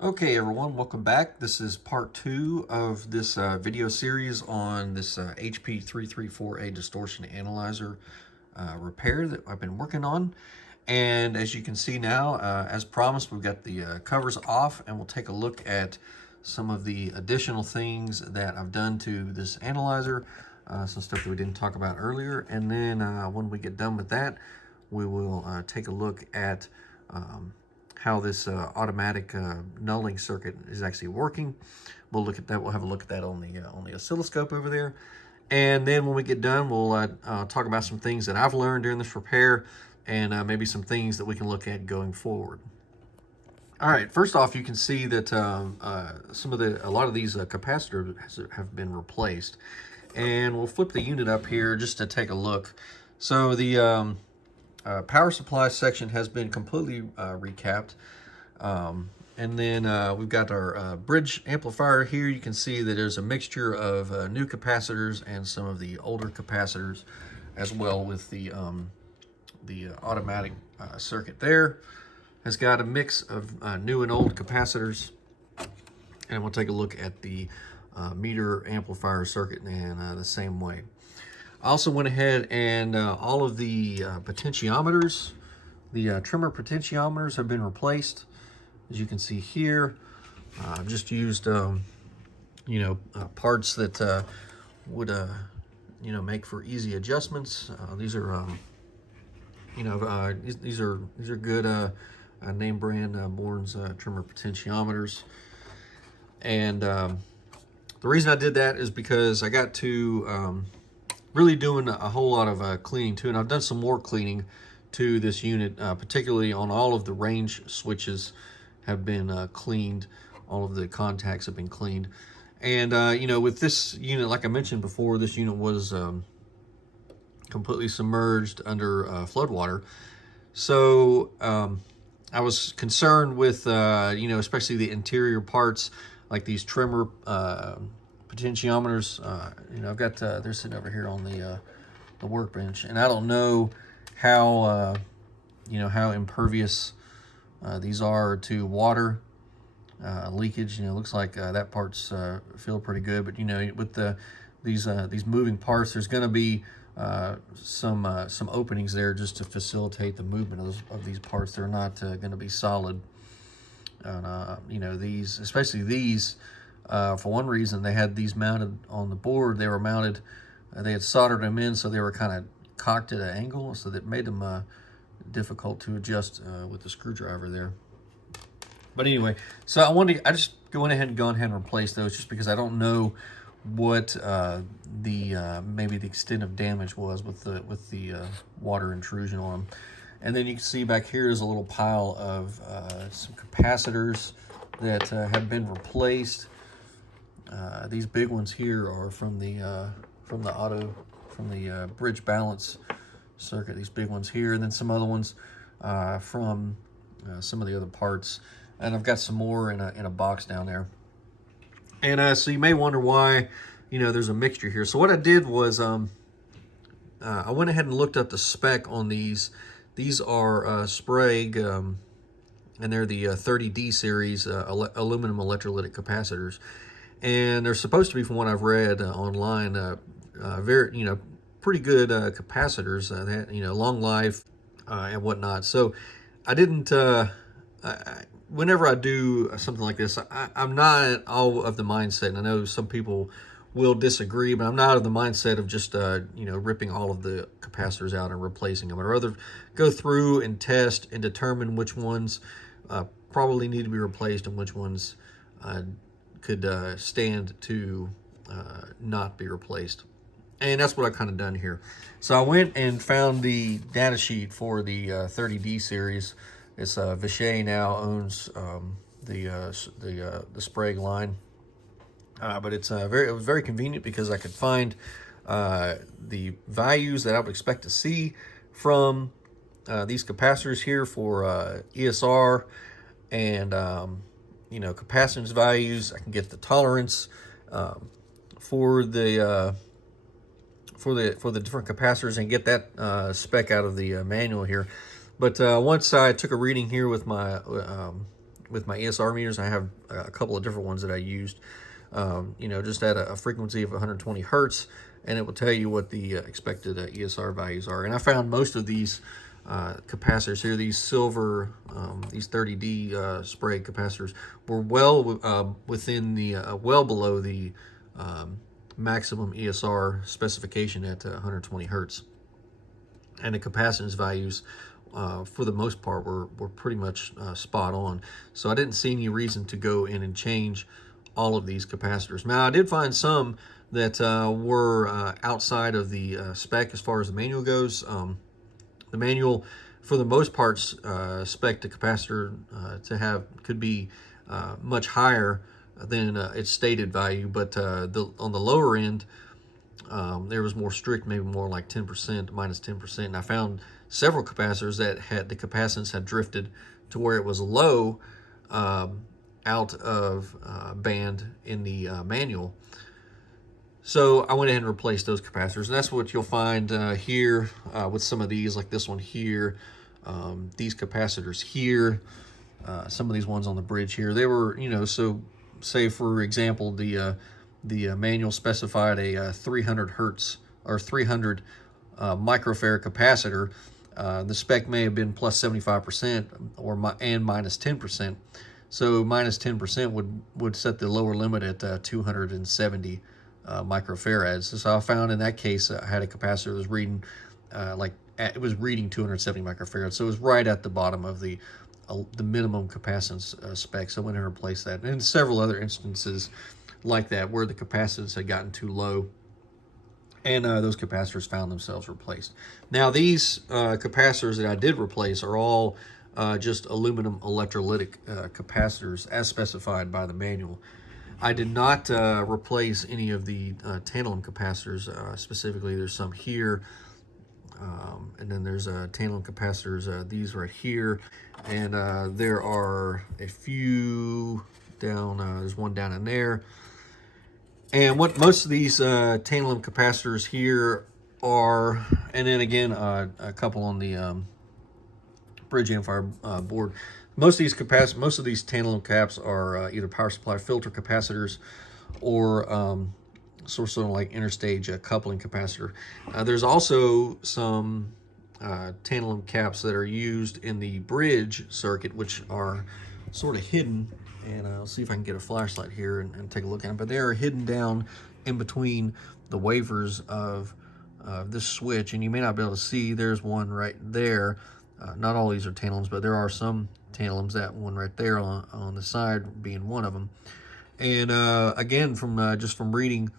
Okay everyone, welcome back. This is part 2 of this video series on this HP334A distortion analyzer repair that I've been working on. And as you can see now, as promised, we've got the covers off, and we'll take a look at some of the additional things that I've done to this analyzer, some stuff that we didn't talk about earlier. And then when we get done with that, we will take a look at how this automatic nulling circuit is actually working. We'll look at that. We'll have a look at that on the oscilloscope over there. And then when we get done, we'll talk about some things that I've learned during this repair, and maybe some things that we can look at going forward. All right, first off, you can see that a lot of these capacitors have been replaced. And we'll flip the unit up here just to take a look. So the power supply section has been completely recapped. And then we've got our bridge amplifier here. You can see that there's a mixture of new capacitors and some of the older capacitors, as well with the automatic circuit there. Has got a mix of new and old capacitors. And we'll take a look at the meter amplifier circuit in the same way. I also went ahead and all of the potentiometers, the trimmer potentiometers have been replaced. As you can see here, I've just used, parts that would, make for easy adjustments. These are, these are good name brand Bourne's trimmer potentiometers. And the reason I did that is because I got to really doing a whole lot of cleaning too, and I've done some more cleaning to this unit, particularly on all of the range switches have been cleaned. All of the contacts have been cleaned. And with this unit, like I mentioned before, this unit was completely submerged under floodwater. So I was concerned with especially the interior parts, like these trimmer potentiometers. I've got they're sitting over here on the workbench, and I don't know how how impervious these are to water leakage. It looks like that part's feel pretty good, but with these moving parts, there's going to be some openings there just to facilitate the movement of these parts. They're not going to be solid. And these, especially these, for one reason, they had these mounted on the board. They were mounted, they had soldered them in, so they were kind of cocked at an angle, so that made them difficult to adjust with the screwdriver there. But anyway, so I just went ahead and replaced those, just because I don't know what maybe the extent of damage was with the water intrusion on them. And then you can see back here is a little pile of some capacitors that have been replaced. These big ones here are from the bridge balance circuit. These big ones here, and then some other ones from some of the other parts. And I've got some more in a box down there. And so you may wonder why there's a mixture here. So what I did was I went ahead and looked up the spec on these. These are Sprague, and they're the 30D series aluminum electrolytic capacitors. And they're supposed to be, from what I've read online, very pretty good capacitors. That long life and whatnot. So I didn't. Whenever I do something like this, I'm not at all of the mindset, and I know some people will disagree, but I'm not of the mindset of just ripping all of the capacitors out and replacing them. I'd rather go through and test and determine which ones probably need to be replaced and which ones could stand to not be replaced. And that's what I've kind of done here. So I went and found the data sheet for the 30D series. It's Vishay now owns the Sprague line. But it was very convenient, because I could find the values that I would expect to see from these capacitors here for ESR and capacitance values. I can get the tolerance for the different capacitors and get that spec out of the manual here. But once I took a reading here with my with my ESR meters. I have a couple of different ones that I used, you know, just at a frequency of 120 hertz, and it will tell you what the expected ESR values are. And I found most of these capacitors here, these silver, these 30D spray capacitors, were well within the, well below the maximum ESR specification at 120 hertz. And the capacitance values, for the most part, were pretty much spot on. So I didn't see any reason to go in and change all of these capacitors. Now, I did find some that were outside of the spec as far as the manual goes. The manual, for the most part, spec the capacitor to have could be much higher than its stated value, but on the lower end, there was more strict, maybe more like 10%, minus 10%. And I found several capacitors that had the capacitance had drifted to where it was low, out of band in the manual. So I went ahead and replaced those capacitors, and that's what you'll find here with some of these, like this one here, these capacitors here, some of these ones on the bridge here. They were, you know, so say for example, the manual specified a 300 hertz or 300 microfarad capacitor. The spec may have been plus 75% or and minus 10%. So minus 10% would set the lower limit at 270 microfarads. So I found in that case I had a capacitor that was reading it was reading 270 microfarads. So it was right at the bottom of the minimum capacitance spec. So I went and replaced that. And several other instances like that where the capacitance had gotten too low, and those capacitors found themselves replaced. Now these capacitors that I did replace are all just aluminum electrolytic capacitors as specified by the manual. I did not replace any of the tantalum capacitors specifically. There's some here, and then there's tantalum capacitors, these right here, and there are a few down, there's one down in there. And what most of these tantalum capacitors here are, and then again a couple on the bridge amplifier board. Most of these tantalum caps are either power supply filter capacitors or sort of like interstage coupling capacitor. There's also some tantalum caps that are used in the bridge circuit, which are sort of hidden. And I'll see if I can get a flashlight here and take a look at them. But they are hidden down in between the wafers of this switch. And you may not be able to see, there's one right there. Not all these are tantalums, but there are some tantalums, that one right there on the side being one of them. And again, from just from reading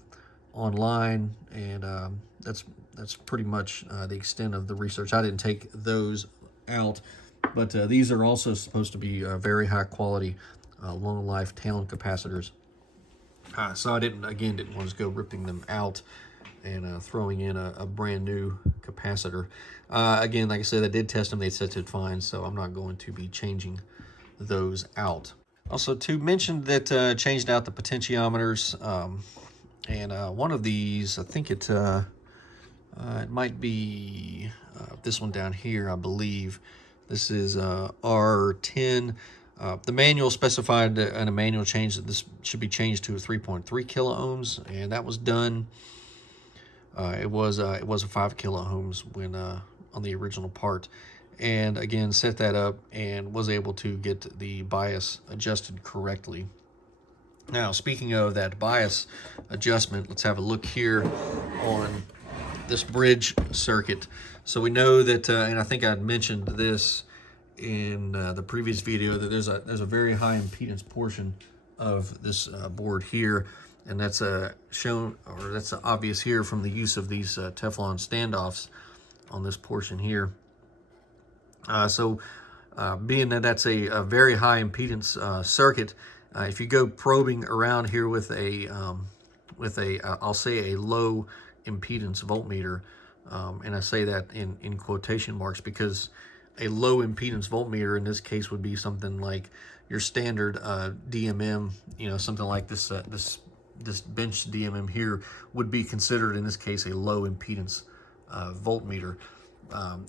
online, and that's pretty much the extent of the research. I didn't take those out, but these are also supposed to be very high quality, long life tantalum capacitors. So I didn't want to just go ripping them out and throwing in a brand new capacitor. Again, like I said, I did test them. They tested fine, so I'm not going to be changing those out. Also, to mention that changed out the potentiometers, and one of these, I think it might be this one down here, I believe. This is R10. The manual specified in a manual change that this should be changed to 3.3 kilo ohms, and that was done. It was a 5 kilo ohms when on the original part, and again set that up and was able to get the bias adjusted correctly. Now, speaking of that bias adjustment, let's have a look here on this bridge circuit. So we know that, and I think I mentioned this in the previous video, that there's a very high impedance portion of this board here, and that's shown, or that's obvious here from the use of these Teflon standoffs on this portion here. So being that that's a very high impedance circuit, if you go probing around here with a I'll say a low impedance voltmeter, and I say that in quotation marks because a low impedance voltmeter in this case would be something like your standard DMM, you know, something like this this bench DMM here would be considered in this case a low impedance voltmeter.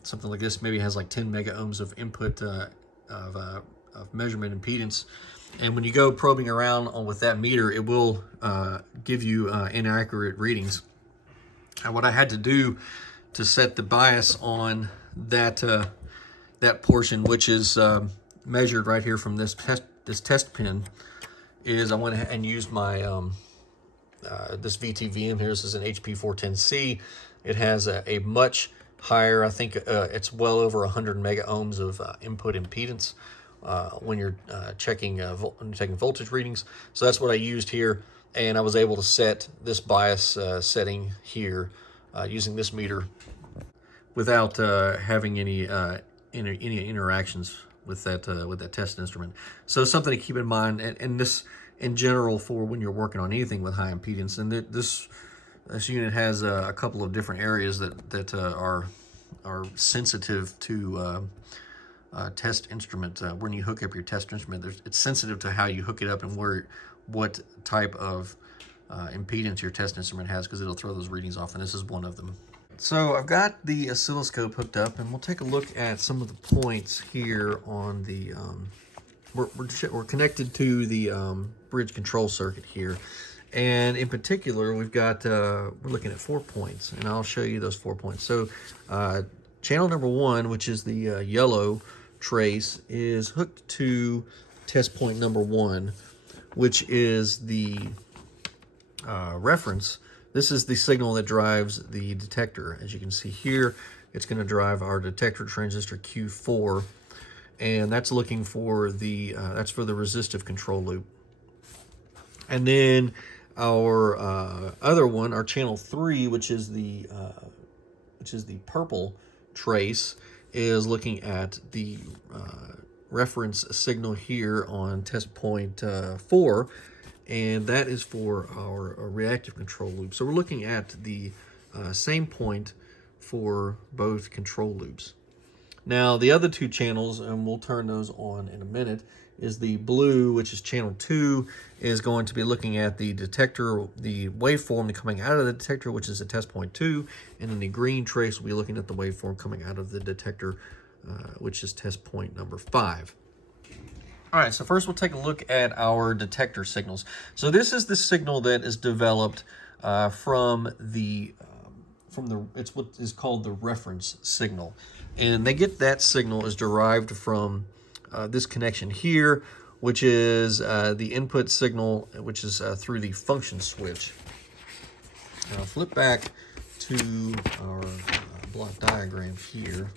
Something like this maybe has like 10 mega ohms of input of measurement impedance. And when you go probing around with that meter, it will give you inaccurate readings. And what I had to do to set the bias on that that portion, which is measured right here from this test pin, is I went ahead and used my this VTVM here. This is an HP410C. It has a much higher, I think it's well over 100 mega ohms of input impedance when you're taking voltage readings. So that's what I used here, and I was able to set this bias setting here using this meter without having any interactions with that test instrument. So something to keep in mind, and this in general for when you're working on anything with high impedance. And this unit has a couple of different areas that are sensitive to test instrument. When you hook up your test instrument, it's sensitive to how you hook it up and what type of impedance your test instrument has, because it'll throw those readings off, and this is one of them. So I've got the oscilloscope hooked up, and we'll take a look at some of the points here on the we're connected to the bridge control circuit here, and in particular we've got we're looking at 4 points, and I'll show you those 4 points. So channel number 1, which is the yellow trace, is hooked to test point number 1, which is the reference. This is the signal that drives the detector. As you can see here, it's going to drive our detector transistor Q4, and that's looking for the that's for the resistive control loop. And then our other one, our channel 3, which is the purple trace, is looking at the reference signal here on test point 4, and that is for our reactive control loop. So we're looking at the same point for both control loops. Now the other 2 channels, and we'll turn those on in a minute, is the blue, which is channel 2, is going to be looking at the detector, the waveform coming out of the detector, which is at test point 2, and then the green trace will be looking at the waveform coming out of the detector, which is test point number 5. All right, so first we'll take a look at our detector signals. So this is the signal that is developed from it's what is called the reference signal, and they get that signal is derived from this connection here, which is the input signal, which is through the function switch. Now flip back to our block diagram here.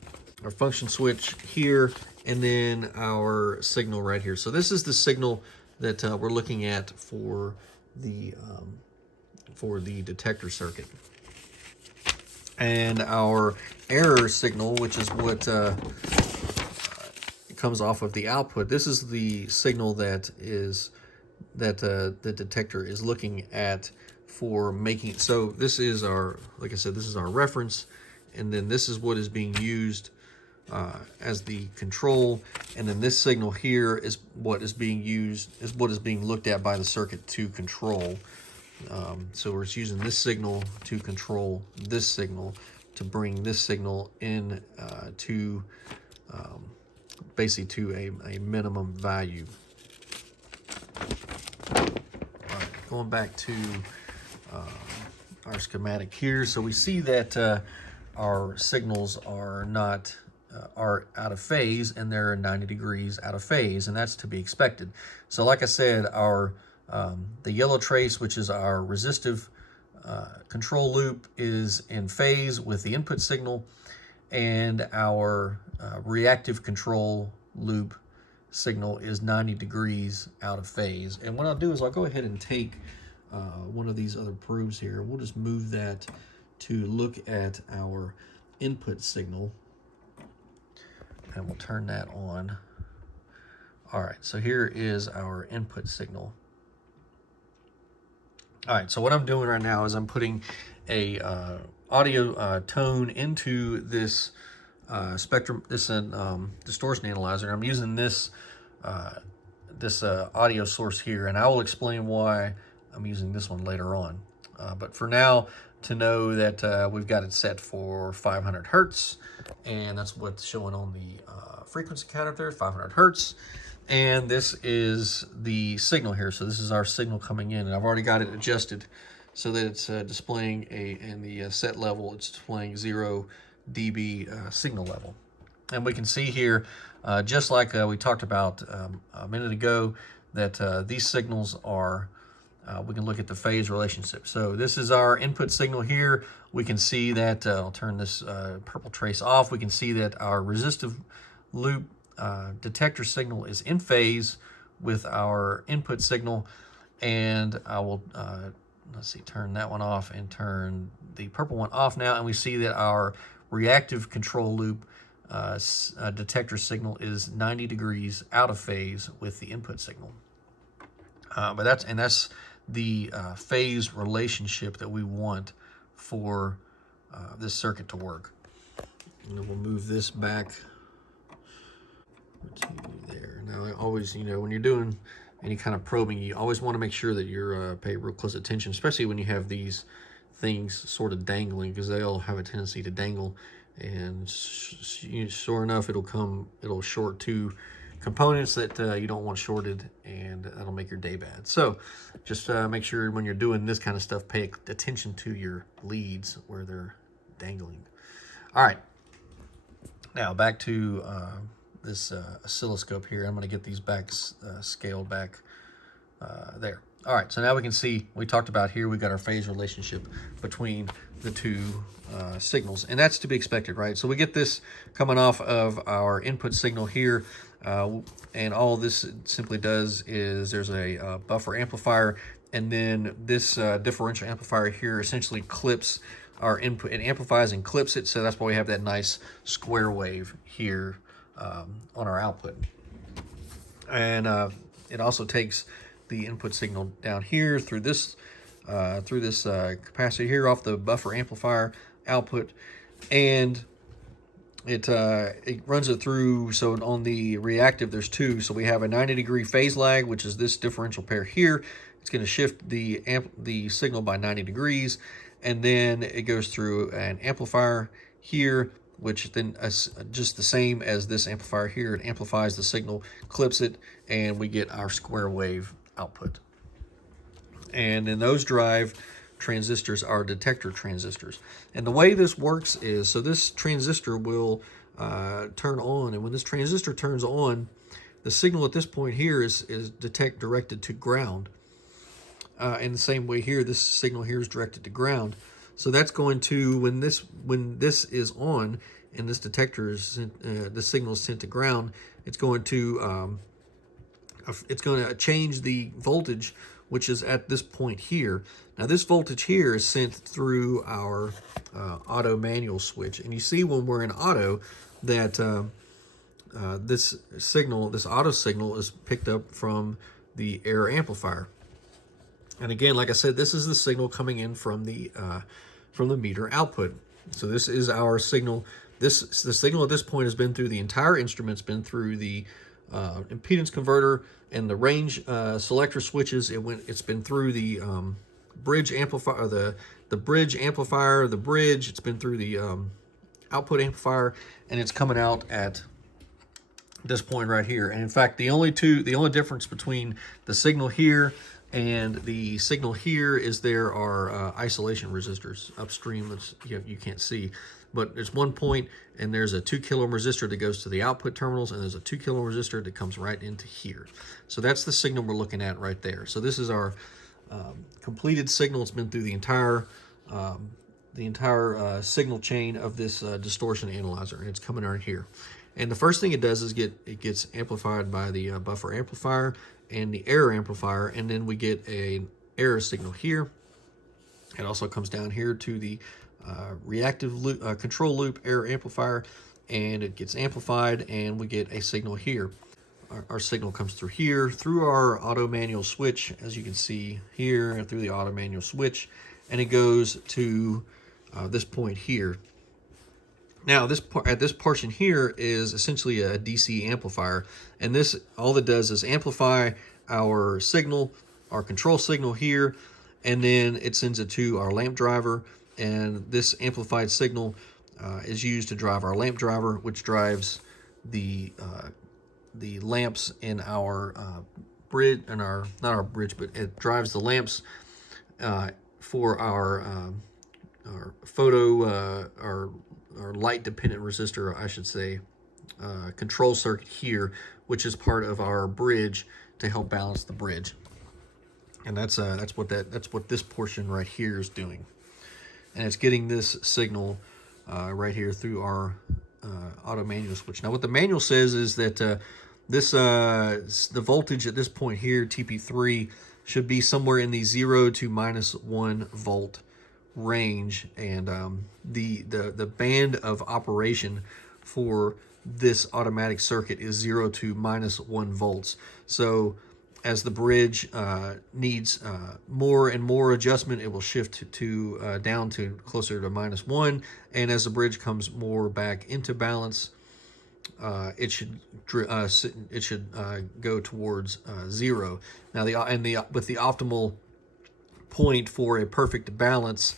Our function switch here, and then our signal right here. So this is the signal that we're looking at for the detector circuit. And our error signal, which is what comes off of the output, this is the signal that the detector is looking at for making it. So this is our, like I said, this is our reference, and then this is what is being used as the control, and then this signal here is what is being used, is what is being looked at by the circuit to control. So we're just using this signal to control this signal to bring this signal in to basically to a minimum value. All right, going back to our schematic here, so we see that our signals are not are out of phase, and they're 90 degrees out of phase, and that's to be expected. So like I said, our the yellow trace, which is our resistive control loop, is in phase with the input signal, and our reactive control loop signal is 90 degrees out of phase. And what I'll do is I'll go ahead and take one of these other probes here. We'll just move that to look at our input signal, and we'll turn that on. All right, so here is our input signal. All right, so what I'm doing right now is I'm putting a audio tone into this spectrum, this distortion analyzer. I'm using this audio source here, and I will explain why I'm using this one later on. But for now, to know that we've got it set for 500 hertz, and that's what's showing on the frequency counter there, 500 hertz. And this is the signal here. So this is our signal coming in, and I've already got it adjusted so that it's displaying in the set level, it's displaying 0 dB signal level. And we can see here, just like we talked about a minute ago, that these signals are, we can look at the phase relationship. So this is our input signal here. We can see that, I'll turn this purple trace off. We can see that our resistive loop detector signal is in phase with our input signal. And I will, let's see, turn that one off and turn the purple one off now. And we see that our reactive control loop detector signal is 90 degrees out of phase with the input signal. But that's the phase relationship that we want for this circuit to work. And then we'll move this back to there. Now, always, when you're doing any kind of probing, you always want to make sure that you're pay real close attention, especially when you have these things sort of dangling, because they all have a tendency to dangle. And sure enough, it'll short two components that you don't want shorted, and that'll make your day bad. So just make sure when you're doing this kind of stuff, pay attention to your leads where they're dangling. All right, now back to this oscilloscope here. I'm going to get these back scaled back there. All right, so now we can see, we talked about here, we got our phase relationship between the two signals, and that's to be expected, right? So we get this coming off of our input signal here, and all this simply does is there's a buffer amplifier, and then this differential amplifier here essentially clips our input. It amplifies and clips it, so that's why we have that nice square wave here on our output. And it also takes the input signal down here through this capacitor here off the buffer amplifier output, and it runs it through. So on the reactive, there's two. So we have a 90-degree phase lag, which is this differential pair here. It's going to shift the signal by 90 degrees, and then it goes through an amplifier here, which then just the same as this amplifier here. It amplifies the signal, clips it, and we get our square wave output. And then those drive transistors are detector transistors. And the way this works is, so this transistor will turn on, and when this transistor turns on, the signal at this point here is directed to ground. In the same way here, this signal here is directed to ground. So that's going to, when this is on and this detector is the signal is sent to ground, it's going to change the voltage, which is at this point here. Now this voltage here is sent through our auto manual switch, and you see when we're in auto that this auto signal is picked up from the error amplifier. And again, like I said, this is the signal coming in from the meter output. So this is our signal. The signal at this point has been through the entire instrument. It's been through the impedance converter and the range selector switches. It's been through the bridge amplifier, the bridge amplifier, the bridge. It's been through the output amplifier, and it's coming out at this point right here. And in fact, the only difference between the signal here and the signal here is there are isolation resistors upstream that you can't see. But there's one point, and there's a 2 kilo ohm resistor that goes to the output terminals, and there's a 2 kilo ohm resistor that comes right into here. So that's the signal we're looking at right there. So this is our completed signal. It's been through the entire signal chain of this distortion analyzer, and it's coming right here. And the first thing it does is it gets amplified by the buffer amplifier and the error amplifier, and then we get an error signal here. It also comes down here to the reactive loop, control loop error amplifier, and it gets amplified, and we get a signal here. Our signal comes through here, through our auto manual switch, as you can see here, and through the auto manual switch, and it goes to this point here. Now, this portion here is essentially a DC amplifier, and this all it does is amplify our signal, our control signal here, and then it sends it to our lamp driver, and this amplified signal is used to drive our lamp driver, which drives the the lamps in our bridge, in our, not our bridge, but it drives the lamps for our photo, our light dependent resistor, I should say, control circuit here, which is part of our bridge to help balance the bridge. And that's what this portion right here is doing. And it's getting this signal right here through our auto manual switch. Now what the manual says is that the voltage at this point here, TP3, should be somewhere in the 0 to -1 volt range, and the band of operation for this automatic circuit is 0 to -1 volts. So as the bridge needs more and more adjustment, it will shift to down to closer to -1, and as the bridge comes more back into balance, it should go towards 0. Now with the optimal point for a perfect balance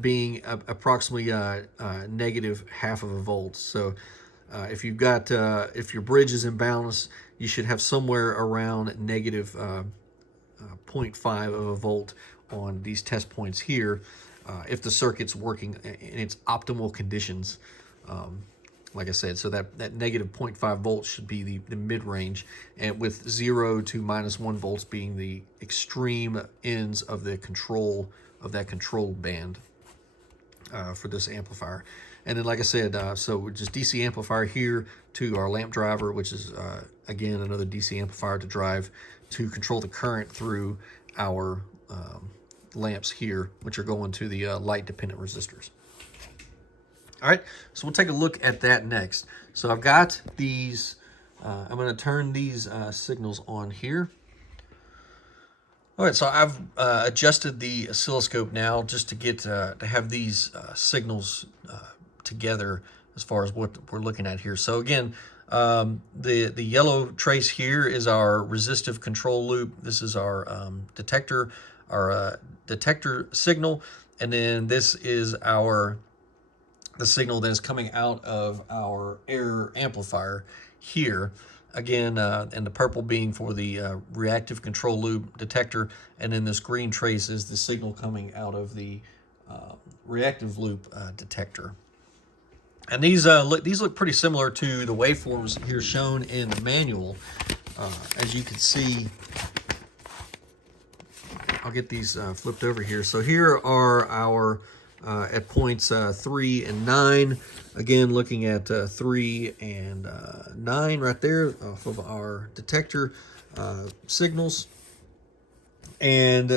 being approximately negative ½ of a volt. So if you've got if your bridge is in balance, you should have somewhere around negative 0.5 of a volt on these test points here if the circuit's working in its optimal conditions. Like I said, so that negative 0.5 volts should be the mid-range, and with 0 to -1 volts being the extreme ends of the control of that control band for this amplifier. And then, like I said, so just DC amplifier here to our lamp driver, which is again another DC amplifier to drive to control the current through our lamps here, which are going to the light-dependent resistors. All right, so we'll take a look at that next. So I've got these, I'm going to turn these signals on here. All right, so I've adjusted the oscilloscope now just to get to have these signals together as far as what we're looking at here. So again, the yellow trace here is our resistive control loop. This is our detector, our detector signal, and then this is the signal that is coming out of our error amplifier here. Again, and the purple being for the reactive control loop detector, and then this green trace is the signal coming out of the reactive loop detector. And these look pretty similar to the waveforms here shown in the manual. As you can see, I'll get these flipped over here. So here are our at points 3 and 9. Again, looking at 3 and 9 right there off of our detector signals. And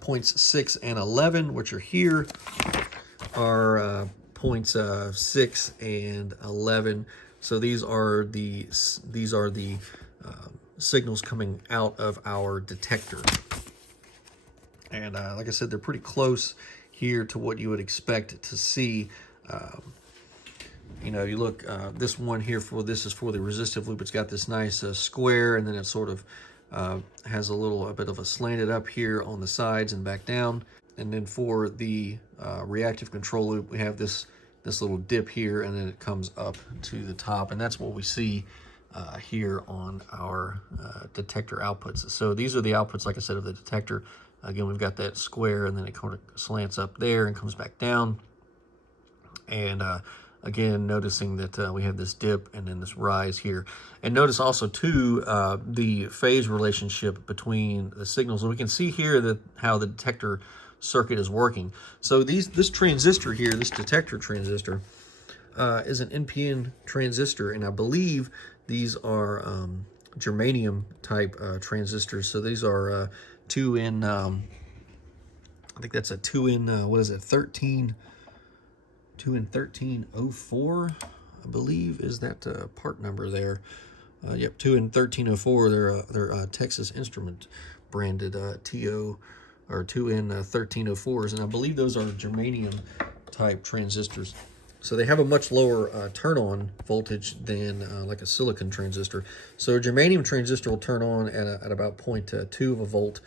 points 6 and 11, which are here, are points 6 and 11. So these are the signals coming out of our detector. And like I said, they're pretty close here to what you would expect to see. You know, you look, this one here this is for the resistive loop. It's got this nice square, and then it sort of has a bit of a slanted up here on the sides and back down. And then for the reactive control loop, we have this little dip here, and then it comes up to the top, and that's what we see here on our detector outputs. So these are the outputs, like I said, of the detector. Again, we've got that square, and then it kind of slants up there and comes back down. And again, noticing that we have this dip and then this rise here. And notice also, too, the phase relationship between the signals. And we can see here how the detector circuit is working. So this transistor here, this detector transistor, is an NPN transistor, and I believe these are germanium type transistors. So these are 2N, I think that's a 2N, what is it, 2N1304, I believe, is that part number there. Yep, 2N1304, they're Texas Instrument branded TO, or 2N1304s, and I believe those are germanium type transistors. So they have a much lower turn-on voltage than like a silicon transistor. So a germanium transistor will turn on at about 0.2 of a volt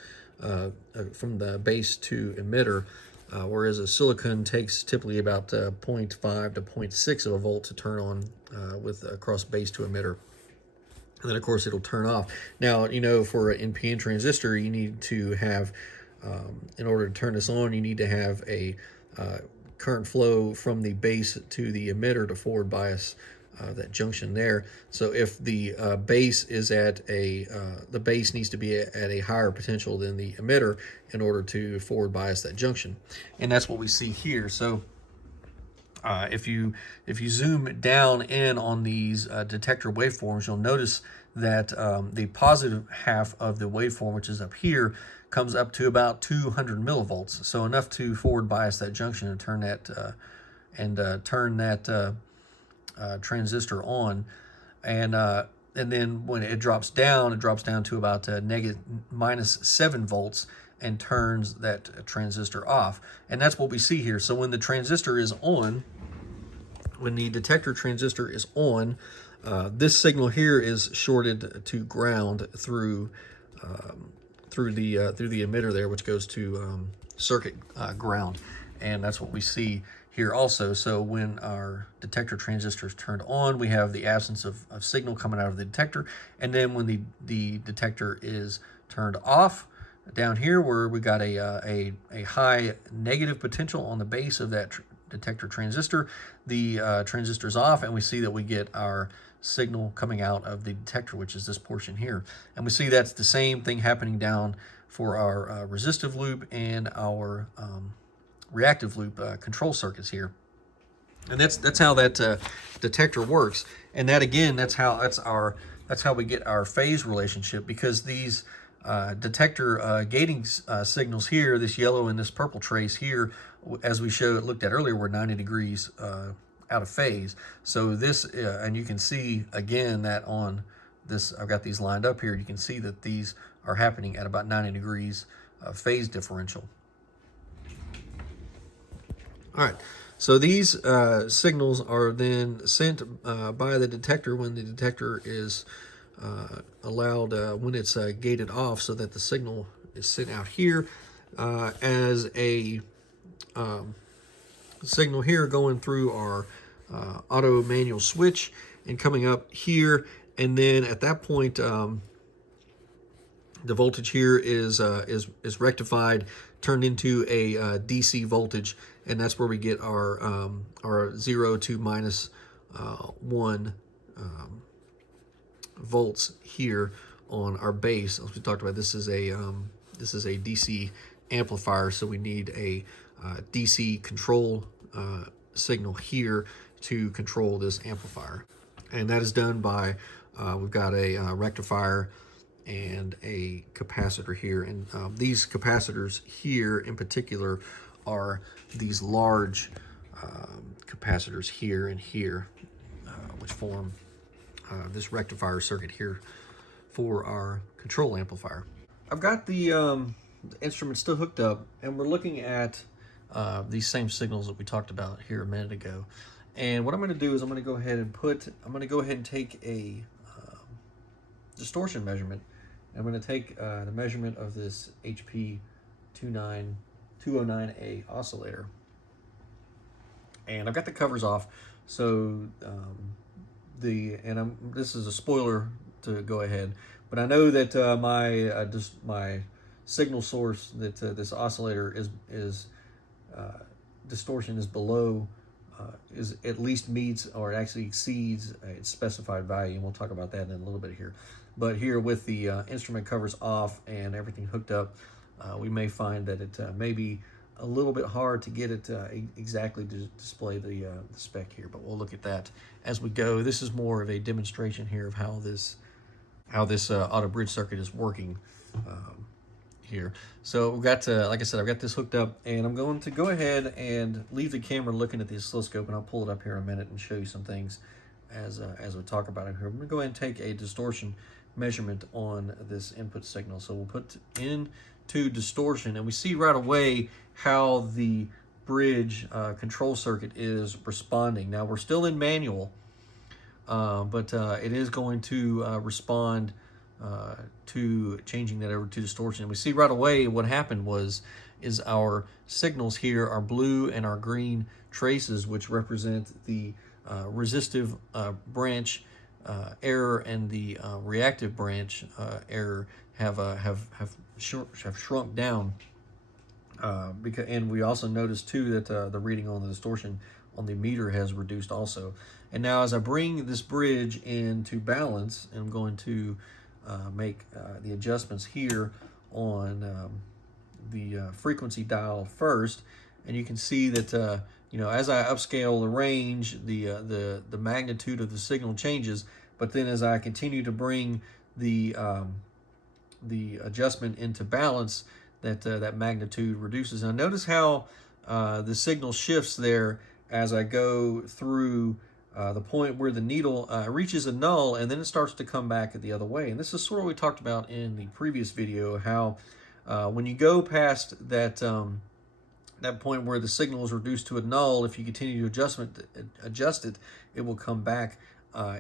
from the base to emitter, whereas a silicon takes typically about 0.5 to 0.6 of a volt to turn on with across base to emitter. And then of course it'll turn off. Now, you know, for an NPN transistor, you need to have, in order to turn this on, you need to have a current flow from the base to the emitter to forward bias that junction there. So if the base is at the base needs to be at a higher potential than the emitter in order to forward bias that junction. And that's what we see here. So if you zoom down in on these detector waveforms, you'll notice that the positive half of the waveform, which is up here, comes up to about 200 millivolts. So enough to forward bias that junction and turn that transistor on. And then when it drops down to about -7 volts and turns that transistor off. And that's what we see here. So when the transistor is on, when the detector transistor is on, this signal here is shorted to ground through the emitter there, which goes to circuit ground, and that's what we see here also. So when our detector transistor is turned on, we have the absence of signal coming out of the detector, and then when the detector is turned off, down here where we got a high negative potential on the base of that detector transistor, the transistor's off, and we see that we get our signal coming out of the detector, which is this portion here. And we see that's the same thing happening down for our resistive loop and our reactive loop control circuits here. And that's how that detector works. And that again, that's how we get our phase relationship, because these detector gating signals here, this yellow and this purple trace here, as we looked at earlier, were 90 degrees out of phase. So this, and you can see again that on this, I've got these lined up here, you can see that these are happening at about 90 degrees phase differential. All right, so these signals are then sent by the detector when the detector is allowed, when it's gated off, so that the signal is sent out here as a signal here going through our auto manual switch and coming up here. And then at that point, the voltage here is rectified, turned into a DC voltage, and that's where we get our 0 to -1 volts here on our base. As we talked about, this is a DC amplifier, so we need a DC control signal here to control this amplifier, and that is done by we've got a rectifier and a capacitor here. And these capacitors here in particular are these large capacitors here and here, which form this rectifier circuit here for our control amplifier. I've got the instrument still hooked up, and we're looking at these same signals that we talked about here a minute ago. And what I'm going to do is I'm going to go ahead and take a distortion measurement. I'm going to take the measurement of this HP 209A oscillator, and I've got the covers off. So this is a spoiler to go ahead, but I know that my signal source, that this oscillator is distortion is below, is at least meets or actually exceeds its specified value, and we'll talk about that in a little bit here. But here with the instrument covers off and everything hooked up, we may find that it may be a little bit hard to get it exactly to display the spec here, but we'll look at that as we go. This is more of a demonstration here of how this auto bridge circuit is working here. So we've got, like I said, I've got this hooked up, and I'm going to go ahead and leave the camera looking at the oscilloscope, and I'll pull it up here in a minute and show you some things as we talk about it here. I'm going to go ahead and take a distortion measurement on this input signal. So we'll put into distortion, and we see right away how the bridge control circuit is responding. Now we're still in manual, but it is going to respond to changing that over to distortion. And we see right away what happened is our signals here are blue and our green traces, which represent the resistive branch error and the reactive branch error have shrunk down. And we also noticed too that the reading on the distortion on the meter has reduced also. And now as I bring this bridge into balance, and I'm going to make the adjustments here on the frequency dial first, and you can see that you know, as I upscale the range, the magnitude of the signal changes. But then as I continue to bring the adjustment into balance, that magnitude reduces. Now notice how the signal shifts there as I go through the point where the needle reaches a null, and then it starts to come back the other way. And this is sort of what we talked about in the previous video, how when you go past that that point where the signal is reduced to a null, if you continue to adjust it, it will come back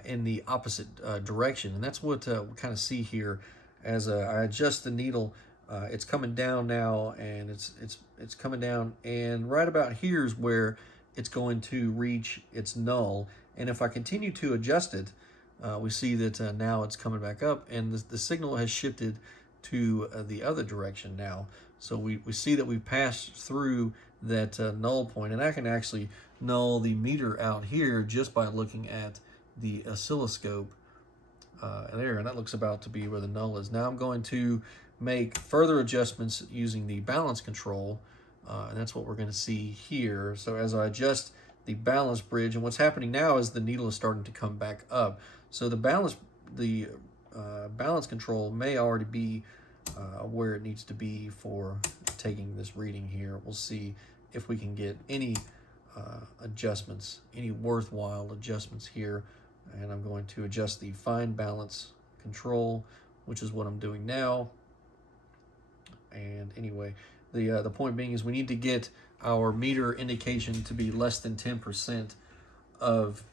in the opposite direction. And that's what we kind of see here as I adjust the needle. It's coming down now, and it's coming down, and right about here is where it's going to reach its null. And if I continue to adjust it, we see that now it's coming back up, and the signal has shifted to the other direction now. So we see that we've passed through that null point, and I can actually null the meter out here just by looking at the oscilloscope there, and that looks about to be where the null is. Now I'm going to make further adjustments using the balance control, and that's what we're going to see here. So as I adjust the balance bridge, and what's happening now is the needle is starting to come back up. So the balance control may already be where it needs to be for taking this reading here. We'll see if we can get any adjustments, any worthwhile adjustments here. And I'm going to adjust the fine balance control, which is what I'm doing now. And anyway, the point being is we need to get our meter indication to be less than 10% of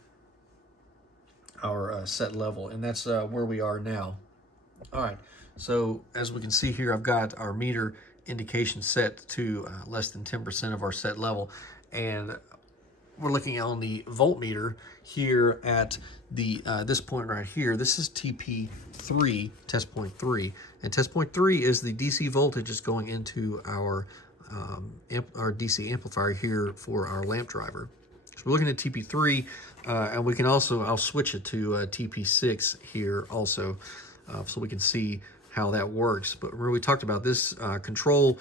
our set level, and that's where we are now. All right, so as we can see here, I've got our meter indication set to less than 10% of our set level, and we're looking on the voltmeter here at the this point right here. This is TP3, test point 3, and test point 3 is the DC voltage is going into our DC amplifier here for our lamp driver. So we're looking at TP3, and we can also, I'll switch it to TP6 here also, so we can see how that works. But remember, we talked about this control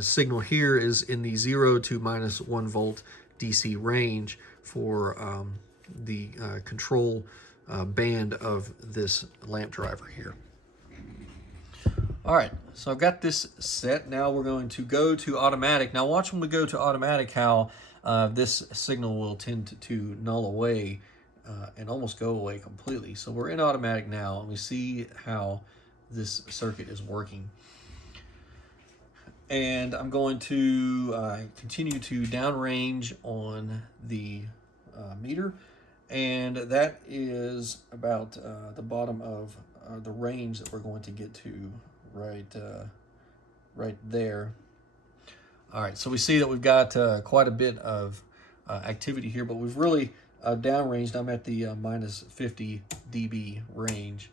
signal here is in the 0 to -1 volt DC range for the control band of this lamp driver here. All right, so I've got this set. Now we're going to go to automatic. Now watch when we go to automatic how this signal will tend to null away and almost go away completely. So we're in automatic now, and we see how this circuit is working. And I'm going to continue to downrange on the meter, and that is about the bottom of the range that we're going to get to right there. All right, so we see that we've got quite a bit of activity here, but we've really downranged. I'm at the -50 dB range.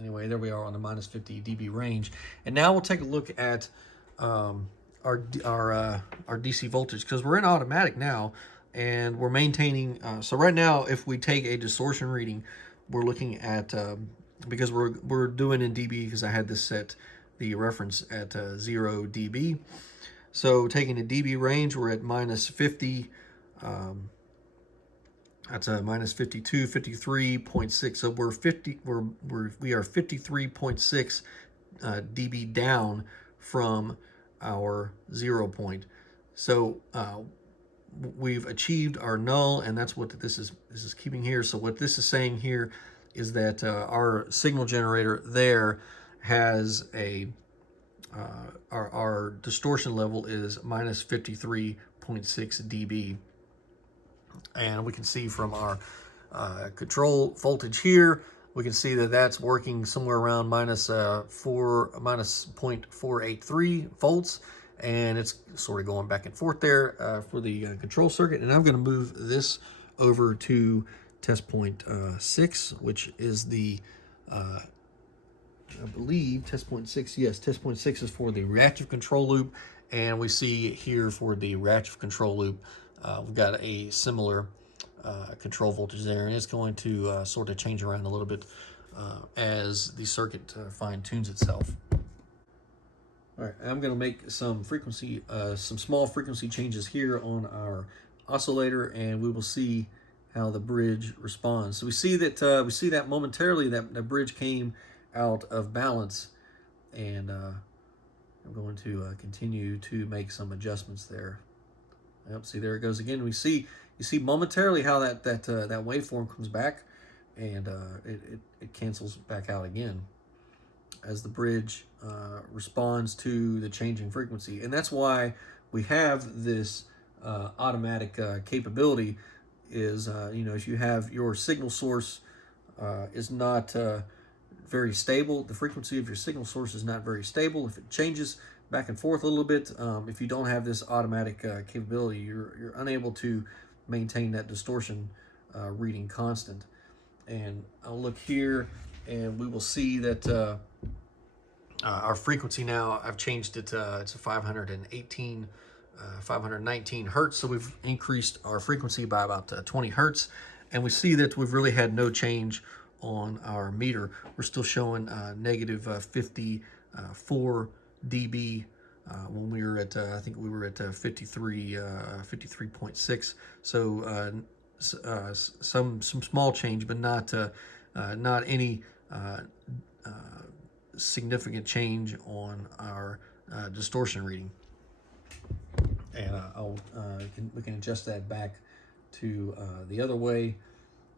Anyway, there we are on the -50 dB range. And now we'll take a look at our DC voltage, because we're in automatic now, and we're maintaining. So right now, if we take a distortion reading, we're looking at, because we're doing in dB, because I had this set the reference at 0 dB. So taking a dB range, we're at -50. That's a -52, 53.6. So we are 53.6 dB down from our 0 point. So we've achieved our null, and that's what this is keeping here. So what this is saying here is that our signal generator there has a our distortion level is -53.6 dB. And we can see from our control voltage here, we can see that that's working somewhere around -0.483 volts, and it's sort of going back and forth there for the control circuit. And I'm going to move this over to test point 6, which is the, I believe, test point 6, yes, test point 6 is for the reactive control loop, and we see here for the reactive control loop, we've got a similar control voltage there, and it's going to sort of change around a little bit as the circuit fine-tunes itself. All right, I'm going to make some small frequency changes here on our oscillator, and we will see how the bridge responds. So we see that momentarily that the bridge came out of balance, and I'm going to continue to make some adjustments there. Yep, see, there it goes again. You see momentarily how that waveform comes back, and it cancels back out again as the bridge responds to the changing frequency. And that's why we have this automatic capability is, if you have your signal source is not very stable, the frequency of your signal source is not very stable. If it changes back and forth a little bit, if you don't have this automatic capability, you're unable to maintain that distortion reading constant. And I'll look here, and we will see that our frequency now, I've changed it to 519 hertz, so we've increased our frequency by about 20 hertz, and we see that we've really had no change on our meter. We're still showing negative 54 dB when we were at, I think we were at 53.6. So some small change, but not any significant change on our distortion reading. And we can adjust that back to the other way.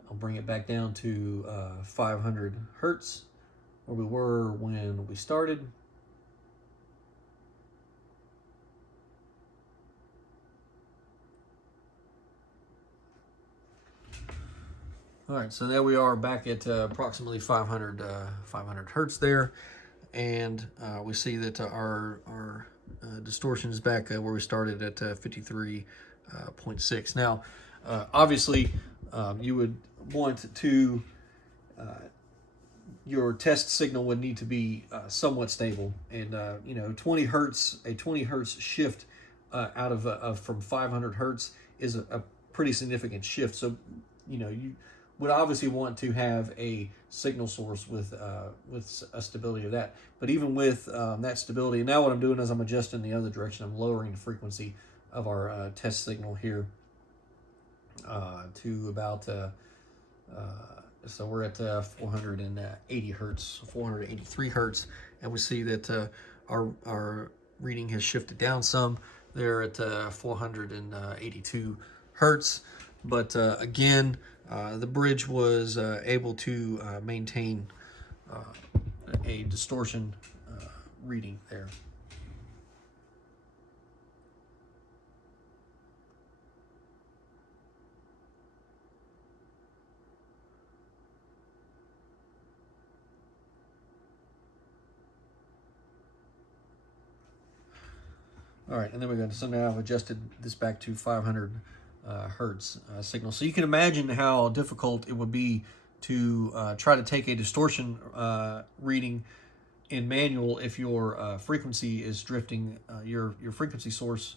I'll bring it back down to 500 hertz, where we were when we started. All right, so there we are back at approximately 500 hertz there, and we see that our distortion is back where we started at 53.6. Now, obviously, you would want to your test signal would need to be somewhat stable, and 20 hertz, a 20 hertz shift out of from 500 hertz is a pretty significant shift. So, you would obviously want to have a signal source with a stability of that. But even with that stability, and now what I'm doing is I'm adjusting the other direction. I'm lowering the frequency of our test signal here to about, so we're at 480 hertz, 483 hertz, and we see that our reading has shifted down some. They're at 482 hertz, but again, the bridge was able to maintain a distortion reading there. All right, and then we're going to, so now I've adjusted this back to 500 hertz signal. So you can imagine how difficult it would be to try to take a distortion reading in manual if your frequency is drifting, your frequency source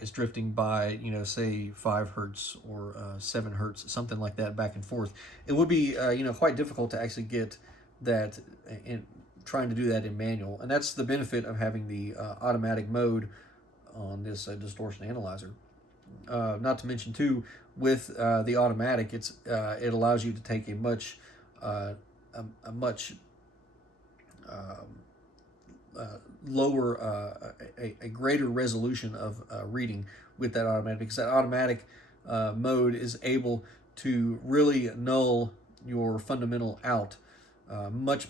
is drifting by, say 5 hertz or 7 hertz, something like that, back and forth. It would be, quite difficult to actually get that in trying to do that in manual. And that's the benefit of having the automatic mode on this distortion analyzer. Not to mention too, with the automatic, it allows you to take a much lower, a greater resolution of reading with that automatic, because that automatic mode is able to really null your fundamental out much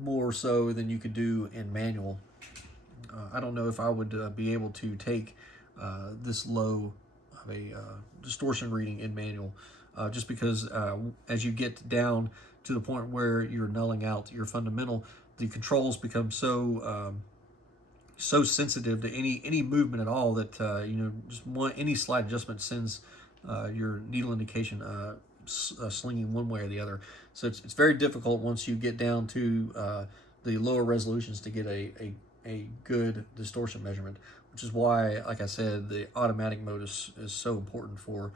more so than you could do in manual. I don't know if I would be able to take this low of a distortion reading in manual, just because as you get down to the point where you're nulling out your fundamental, the controls become so sensitive to any movement at all that just any slight adjustment sends your needle indication slinging one way or the other. So it's very difficult once you get down to the lower resolutions to get a good distortion measurement, which is why, like I said, the automatic mode is so important for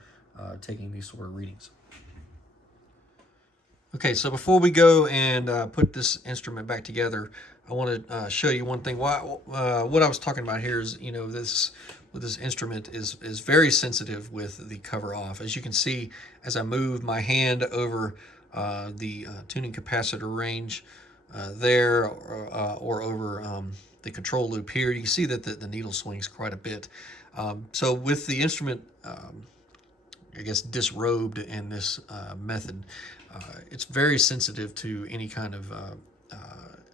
taking these sort of readings. Okay, so before we go and put this instrument back together, I want to show you one thing. What I was talking about here is, this instrument is very sensitive with the cover off. As you can see, as I move my hand over the tuning capacitor range there, or over the control loop here, you can see that the needle swings quite a bit. So with the instrument, I guess, disrobed in this method, it's very sensitive to any kind of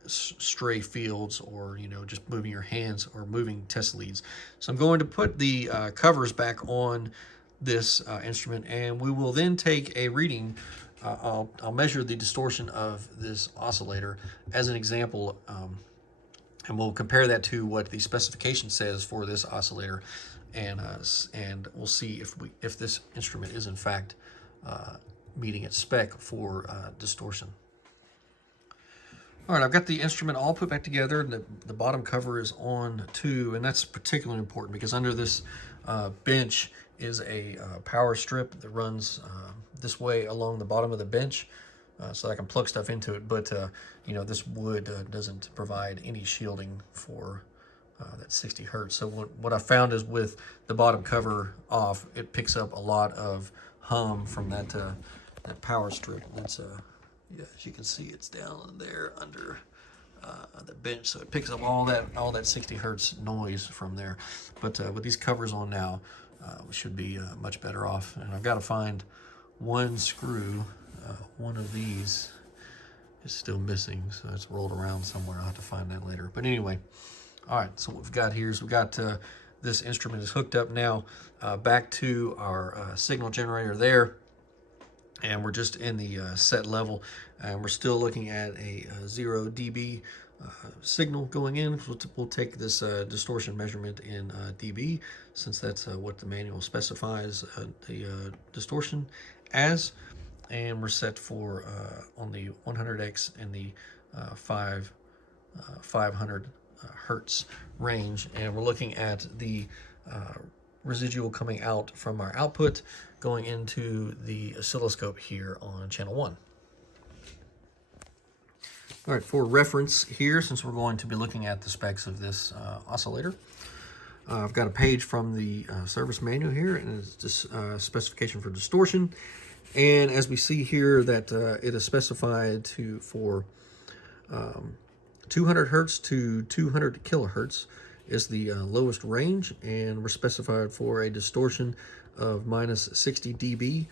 stray fields, or just moving your hands or moving test leads. So I'm going to put the covers back on this instrument, and we will then take a reading. I'll measure the distortion of this oscillator as an example, and we'll compare that to what the specification says for this oscillator, and we'll see if this instrument is in fact meeting its spec for distortion. All right, I've got the instrument all put back together, and the bottom cover is on too, and that's particularly important because under this bench is a power strip that runs this way along the bottom of the bench, so I can plug stuff into it. But this wood doesn't provide any shielding for that 60 hertz. So what I found is, with the bottom cover off, it picks up a lot of hum from that power strip. That's yeah, as you can see, it's down there under the bench, so it picks up all that 60 hertz noise from there. But with these covers on now, we should be much better off. And I've got to find one screw. One of these is still missing, so it's rolled around somewhere. I'll have to find that later. But anyway, all right, so what we've got here is we've got this instrument is hooked up now back to our signal generator there, and we're just in the set level, and we're still looking at a 0 dB signal going in. We'll take this distortion measurement in dB, since that's what the manual specifies the distortion as. And we're set for on the 100x and the 500 hertz range, and we're looking at the residual coming out from our output going into the oscilloscope here on channel 1. All right, for reference here, since we're going to be looking at the specs of this oscillator, I've got a page from the service manual here, and it's this specification for distortion. And as we see here, that it is specified for 200 hertz to 200 kilohertz is the lowest range, and we're specified for a distortion of minus 60 dB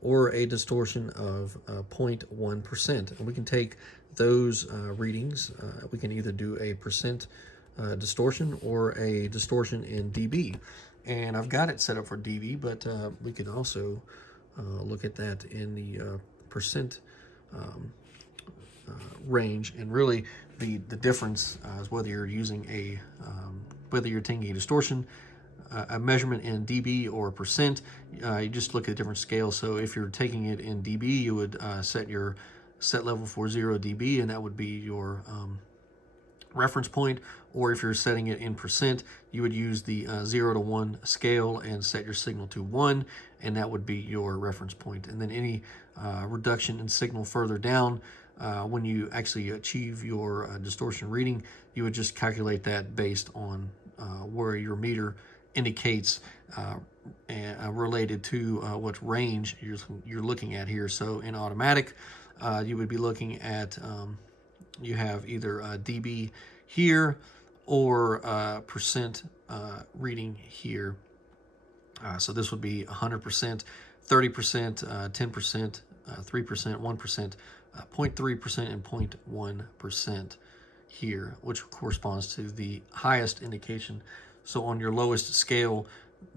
or a distortion of 0.1%. And we can take those readings. We can either do a percent distortion or a distortion in dB. And I've got it set up for dB, but we could also look at that in the percent range. And really the difference is whether you're using whether you're taking a distortion a measurement in dB or percent. You just look at different scales. So if you're taking it in dB, you would set your set level for 0 dB, and that would be your reference point. Or if you're setting it in percent, you would use the 0 to 1 scale and set your signal to 1, and that would be your reference point. And then any reduction in signal further down, when you actually achieve your distortion reading, you would just calculate that based on where your meter indicates related to what range you're looking at here. So in automatic, you would be looking at, you have either dB here or percent reading here. So this would be 100%, 30%, 10%, 3%, 1%, 0.3%, and 0.1% here, which corresponds to the highest indication. So on your lowest scale,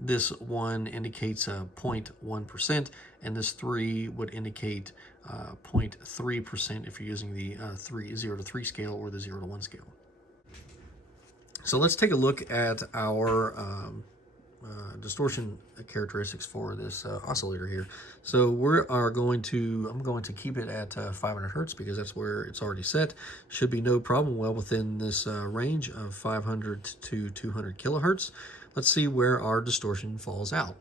this 1 indicates 0.1%, and this 3 would indicate 0.3% if you're using the 0 to 3 scale or the 0 to 1 scale. So let's take a look at our distortion characteristics for this oscillator here. So I'm going to keep it at 500 hertz because that's where it's already set. Should be no problem, well within this range of 500 to 200 kilohertz. Let's see where our distortion falls out.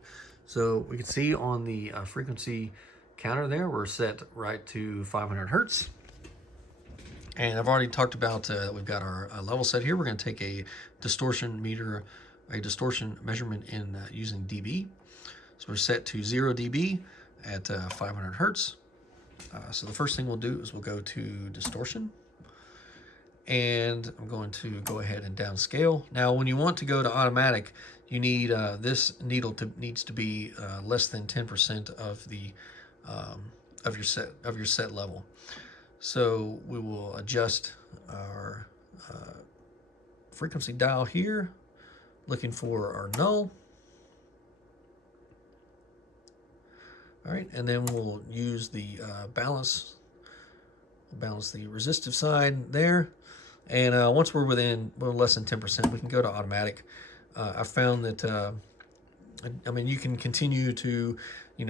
So we can see on the frequency counter there, we're set right to 500 hertz. And I've already talked about we've got our level set here. We're going to take a distortion meter, a distortion measurement in using dB. So we're set to 0 dB at 500 hertz. So the first thing we'll do is we'll go to distortion. And I'm going to go ahead and downscale. Now, when you want to go to automatic, you need this needle needs to be less than 10% of the of your set level. So we will adjust our frequency dial here, looking for our null. All right, and then we'll use the balance. We'll balance the resistive side there. And once we're less than 10%, we can go to automatic. I found that, I mean, you can continue to,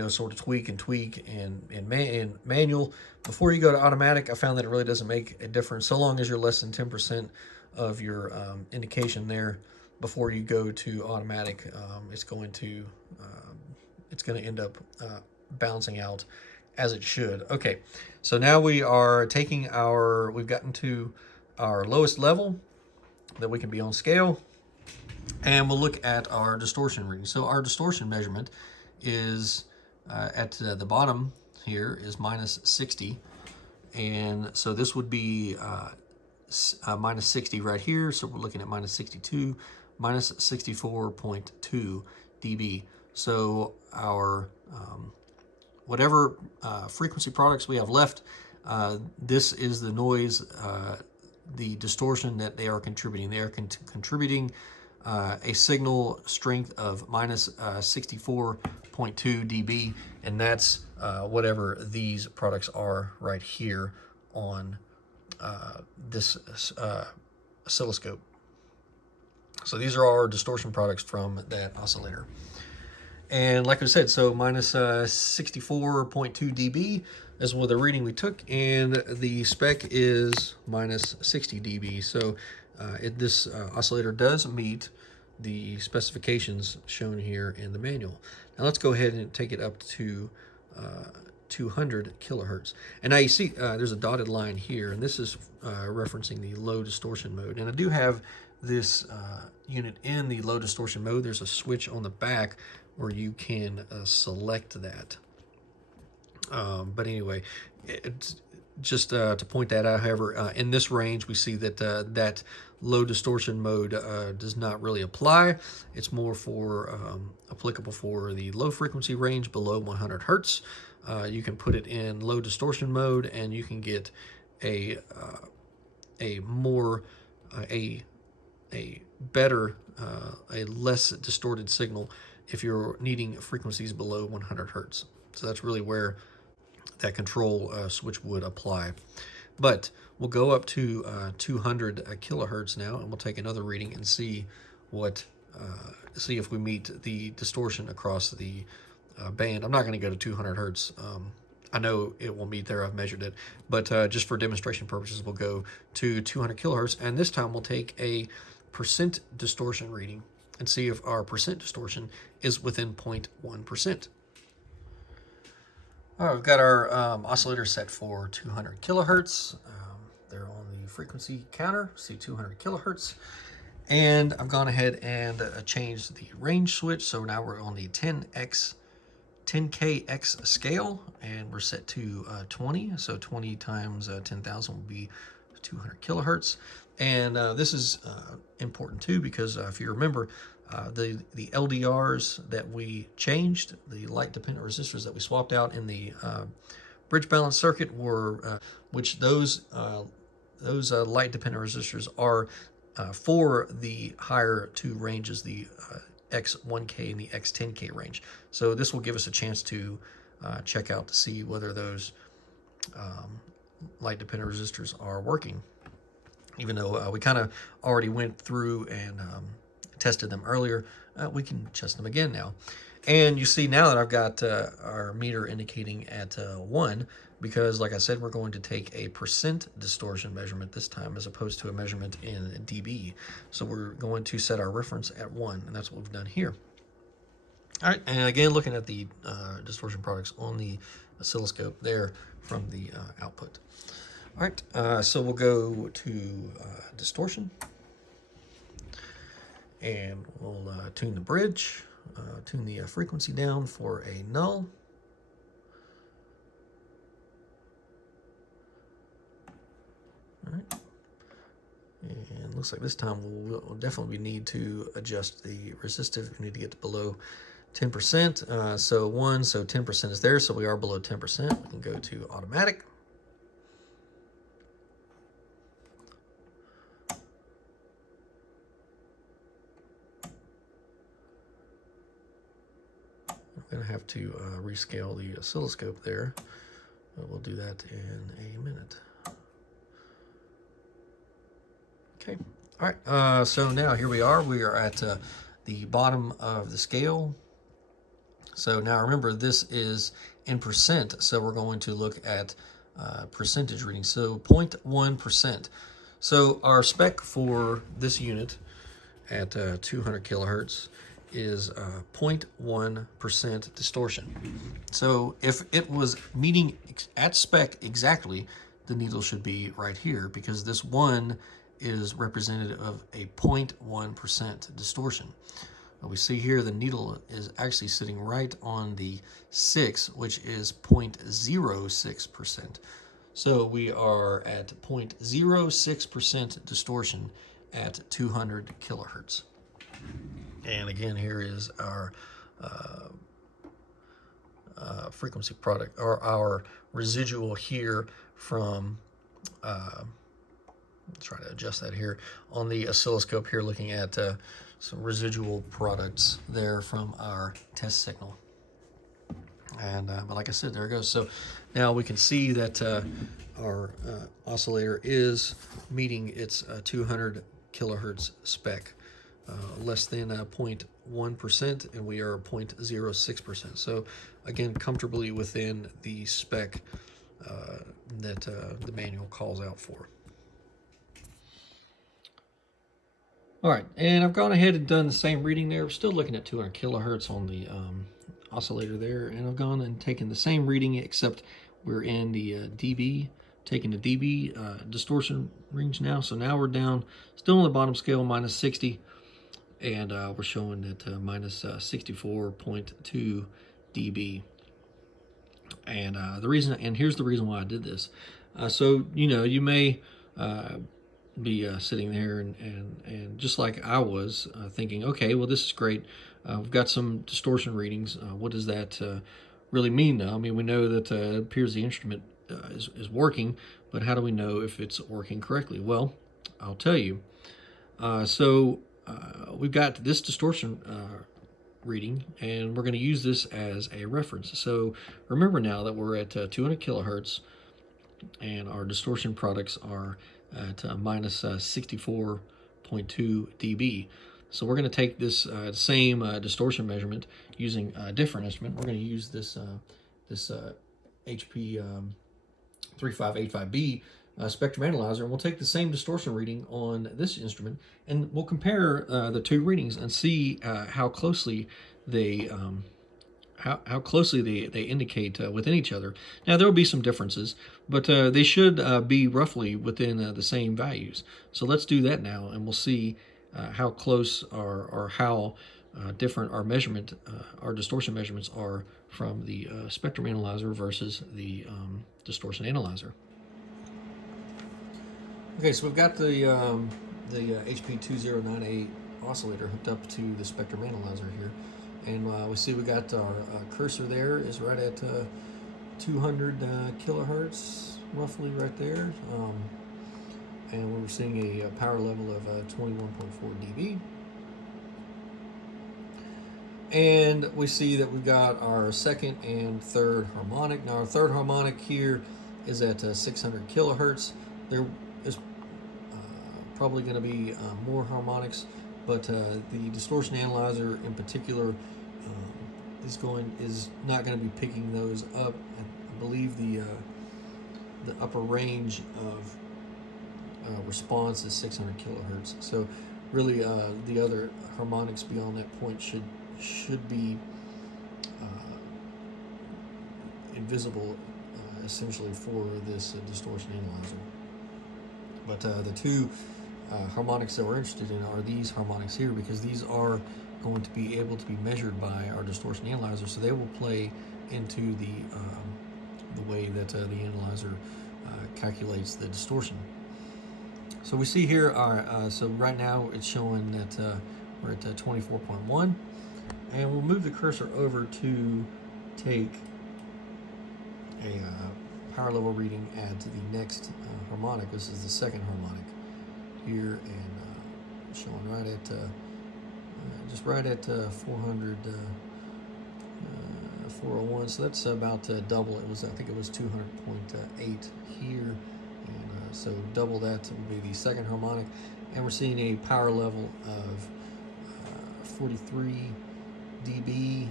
sort of tweak and manual. Before you go to automatic, I found that it really doesn't make a difference so long as you're less than 10% of your indication there. Before you go to automatic, it's going to end up balancing out as it should. Okay, so now we are taking we've gotten to our lowest level that we can be on scale, and we'll look at our distortion reading. So our distortion measurement is at the bottom here is minus 60, and so this would be minus 60 right here. So we're looking at minus 62, minus 64.2 dB. So our whatever frequency products we have left, this is the noise, the distortion that they are contributing. They are contributing a signal strength of minus 64.2 dB, and that's whatever these products are right here on this oscilloscope. So these are our distortion products from that oscillator. And like I said, so minus 64.2 dB is what the reading we took, and the spec is minus 60 dB. So this oscillator does meet the specifications shown here in the manual. Now let's go ahead and take it up to 200 kilohertz. And now you see there's a dotted line here, and this is referencing the low distortion mode. And I do have this unit in the low distortion mode. There's a switch on the back where you can select that. But anyway, it's just to point that out. However, in this range, we see that that low distortion mode does not really apply. It's more for applicable for the low frequency range below 100 hertz. You can put it in low distortion mode, and you can get a better, a less distorted signal if you're needing frequencies below 100 hertz. So that's really where that control switch would apply. But we'll go up to 200 kilohertz now, and we'll take another reading and see if we meet the distortion across the band. I'm not going to go to 200 hertz. I know it will meet there. I've measured it. But just for demonstration purposes, we'll go to 200 kilohertz, and this time we'll take a percent distortion reading and see if our percent distortion is within 0.1%. All right, we've got our oscillator set for 200 kilohertz. They're on the frequency counter, see 200 kilohertz. And I've gone ahead and changed the range switch. So now we're on the 10kx scale, and we're set to 20. So 20 times 10,000 will be 200 kilohertz. And this is important too, because if you remember, the LDRs that we changed, the light dependent resistors that we swapped out in the bridge balance circuit were, which those light dependent resistors are for the higher two ranges, the X1K and the X10K range. So this will give us a chance to check out to see whether those light dependent resistors are working. Even though we kind of already went through and tested them earlier, we can test them again now. And you see now that I've got our meter indicating at 1, because like I said, we're going to take a percent distortion measurement this time as opposed to a measurement in dB. So we're going to set our reference at 1, and that's what we've done here. All right, and again, looking at the distortion products on the oscilloscope there from the output. All right, so we'll go to distortion, and we'll tune the bridge, tune the frequency down for a null. All right, and looks like this time we'll definitely need to adjust the resistive. We need to get to below 10%. So 1, so 10% is there, so we are below 10%. We can go to automatic. I'm going to have to rescale the oscilloscope there, but we'll do that in a minute. Okay, all right, so now here we are at the bottom of the scale. So now remember, this is in percent, so we're going to look at percentage reading. So 0.1%. So our spec for this unit at 200 kilohertz is 0.1% distortion. So if it was meeting at spec exactly, the needle should be right here, because this 1 is representative of a 0.1% distortion. We see here the needle is actually sitting right on the 6, which is 0.06%. So we are at 0.06% distortion at 200 kilohertz. And again, here is our frequency product, or our residual here from, try to adjust that here on the oscilloscope here, looking at some residual products there from our test signal. And but like I said, there it goes. So now we can see that our oscillator is meeting its 200 kilohertz spec, less than 0.1%, and we are 0.06%. So again, comfortably within the spec that the manual calls out for. All right, and I've gone ahead and done the same reading there. We're still looking at 200 kilohertz on the oscillator there, and I've gone and taken the same reading, except we're in the dB, taking the dB distortion range now. So now we're down, still on the bottom scale, minus 60, and we're showing that minus 64.2 dB. And the reason, and here's the reason why I did this. So you may be sitting there and just like I was thinking, okay, well, this is great. We've got some distortion readings. What does that really mean now? I mean, we know that it appears the instrument is working, but how do we know if it's working correctly? Well, I'll tell you. So we've got this distortion reading, and we're going to use this as a reference. So remember now that we're at 200 kilohertz, and our distortion products are at minus 64.2 dB. So we're going to take this same distortion measurement using a different instrument. We're going to use this HP 3585B spectrum analyzer, and we'll take the same distortion reading on this instrument, and we'll compare the two readings and see how closely they how closely they indicate within each other. Now, there will be some differences, but they should be roughly within the same values. So let's do that now, and we'll see how close or how different our measurement, our distortion measurements are from the spectrum analyzer versus the distortion analyzer. Okay, so we've got the HP 2098 oscillator hooked up to the spectrum analyzer here. And we see we got our cursor there is right at 200 kilohertz, roughly right there. And we're seeing a power level of 21.4 dB. And we see that we've got our second and third harmonic. Now our third harmonic here is at 600 kilohertz. There is probably going to be more harmonics but the distortion analyzer in particular is not going to be picking those up. I believe the upper range of response is 600 kilohertz. So really, the other harmonics beyond that point should be invisible, essentially, for this distortion analyzer. But the two harmonics that we're interested in are these harmonics here, because these are going to be able to be measured by our distortion analyzer, so they will play into the way that the analyzer calculates the distortion. So we see here so right now it's showing that we're at 24.1, and we'll move the cursor over to take a power level reading, add to the next harmonic. This is the second harmonic here, and showing right at just right at 400 401. So that's about double. It was, I think it was 200.8 here, and so double that would be the second harmonic, and we're seeing a power level of 43 dB.